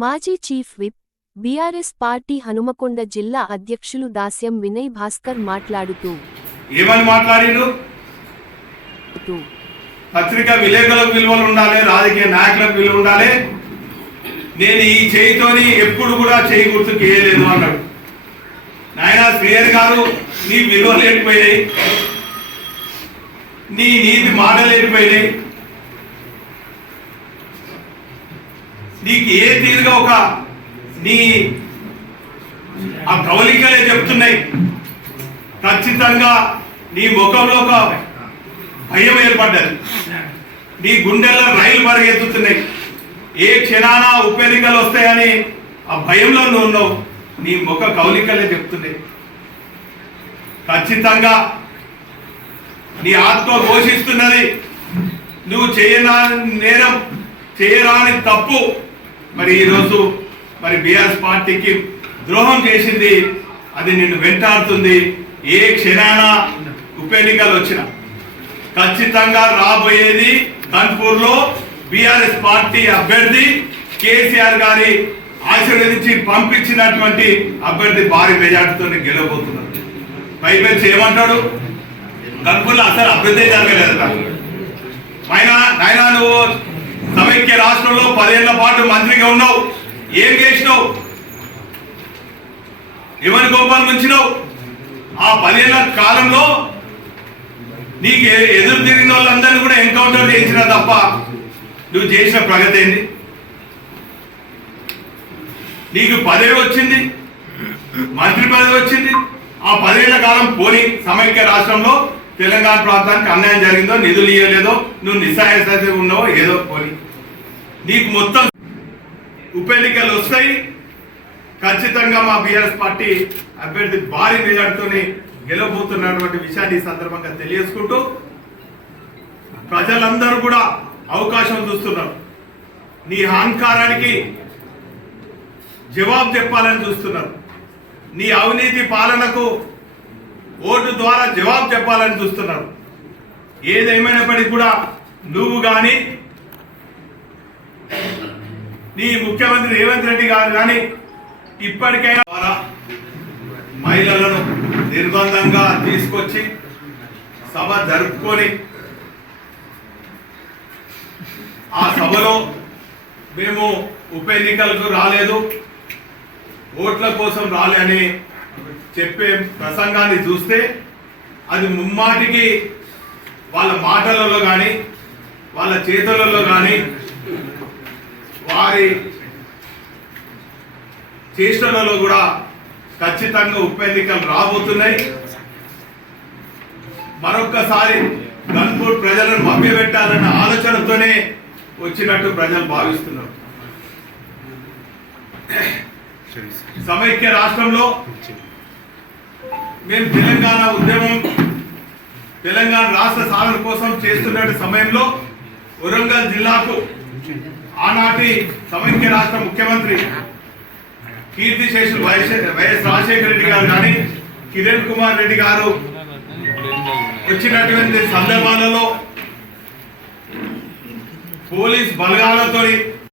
మాజీ chief whip BRS party Hanumakonda జిల్లా అధ్యక్షులు దాస్యం వినయ్ భాస్కర్ మాట్లాడుతూ ఏమని మాట్లాడిండు? పత్రికా విలేకరులకు విలువలు ఉండాలి, రాజకీయ నాయకులకు విలువ ఉండాలి. నేను ఈ చేయితోని ఎప్పుడు కూడా చేయి గుర్తుకు వేయలేదు అన్నాడు. నాయన శ్రీహరి గారు, నీ విలువలు లేకపోయినాయి, నీ నీతి మాటలేకపోయినాయి, నీకు ఏ తీరుగా ఒక నీ ఆ కవలికలే చెప్తున్నాయి. ఖచ్చితంగా నీ ముఖంలో ఒక భయం ఏర్పడ్డది, నీ గుండెల్లో రైలు పరిగెత్తుతున్నాయి. ఏ క్షణాన ఉప ఎన్నికలు వస్తాయని ఆ భయంలో నువ్వు ఉన్నావు. నీ ముఖ కవలికలే చెప్తున్నాయి. ఖచ్చితంగా నీ ఆత్మ ఘోషిస్తున్నది, నువ్వు చేయరాని నేరం, చేయరాని తప్పు. మరి ఈరోజు మరి బీఆర్ఎస్ పార్టీకి ద్రోహం చేసింది, అది నిన్ను వెంటాడుతుంది. ఏ క్షణాన ఉప ఎన్నికలు వచ్చినా ఖచ్చితంగా రాబోయేది కాన్పూర్లో బీఆర్ఎస్ పార్టీ అభ్యర్థి కేసీఆర్ గారి ఆశీర్వదించి పంపించినటువంటి అభ్యర్థి భారీ మెజార్టీతో గెలవబోతున్నారు. పైపెచ్చి ఏమంటాడు? కాన్పూర్లో అసలు అభ్యర్థి జరగలేదు. నాయన నువ్వు సమైక్య రాష్ట్రంలో 10 ఏళ్ల పాటు మంత్రిగా ఉన్నావు, ఏం చేసినావు? ఎవరి గోపాలు ముంచినావు? ఆ 10 ఏళ్ల కాలంలో నీకు ఎదురు తిరిగిన వాళ్ళందరినీ కూడా ఎన్కౌంటర్ చేయించిన తప్ప నువ్వు చేసిన ప్రగతి ఏంది? నీకు పదవి వచ్చింది, మంత్రి పదవి వచ్చింది. ఆ 10 ఏళ్ల కాలం పోని సమైక్య రాష్ట్రంలో తెలంగాణ ప్రాంతానికి అన్యాయం జరిగిందో, నిధులు ఇవ్వలేదో, నువ్వు నిస్సహాయ ఉన్నావో ఏదో పోని, నీకు మొత్తం ఉప ఎన్నికలు వస్తాయి. ఖచ్చితంగా మా బీఆర్ఎస్ పార్టీ అభ్యర్థి భారీ మెజార్టీతోనే గెలవబోతున్నటువంటి విషయాన్ని ఈ సందర్భంగా తెలియజేసుకుంటూ, ప్రజలందరూ కూడా అవకాశం చూస్తున్నారు. నీ అహంకారానికి జవాబు చెప్పాలని చూస్తున్నారు. నీ అవినీతి పాలనకు ఓటు ద్వారా జవాబు చెప్పాలని చూస్తున్నారు. ఏదేమైనప్పటికీ కూడా నువ్వు కానీ, నీ ముఖ్యమంత్రి రేవంత్ రెడ్డి గారు కానీ ఇప్పటికైనా ద్వారా మహిళలను నిర్బంధంగా తీసుకొచ్చి సభ జరుపుకొని ఆ సభలో మేము ఉప ఎన్నికలకు రాలేదు, ఓట్ల కోసం రాలే అని చెప్పే ప్రసంగాన్ని చూస్తే అది ముమ్మాటికి వాళ్ళ మాటలలో కానీ, వాళ్ళ చేతులలో కానీ, వారి చేష్టలలో కూడా ఖచ్చితంగా ఉప ఎన్నికలు రాబోతున్నాయి. మరొక్కసారి గన్పూర్ ప్రజలను మభ్యపెట్టాలన్న ఆలోచనతోనే వచ్చినట్టు ప్రజలు భావిస్తున్నారు. సమైక్య రాష్ట్రంలో మేము తెలంగాణ ఉద్యమం, తెలంగాణ రాష్ట్ర సాధన కోసం చేస్తున్న సమయంలో వరంగల్ జిల్లాకు ఆనాటి సమైక్య రాష్ట్ర ముఖ్యమంత్రి కీర్తిశేషులు వైఎస్ రాజశేఖర రెడ్డి గారు కానీ, కిరణ్ కుమార్ రెడ్డి గారు వచ్చినటువంటి సందర్భాలలో పోలీస్ బలగాలతో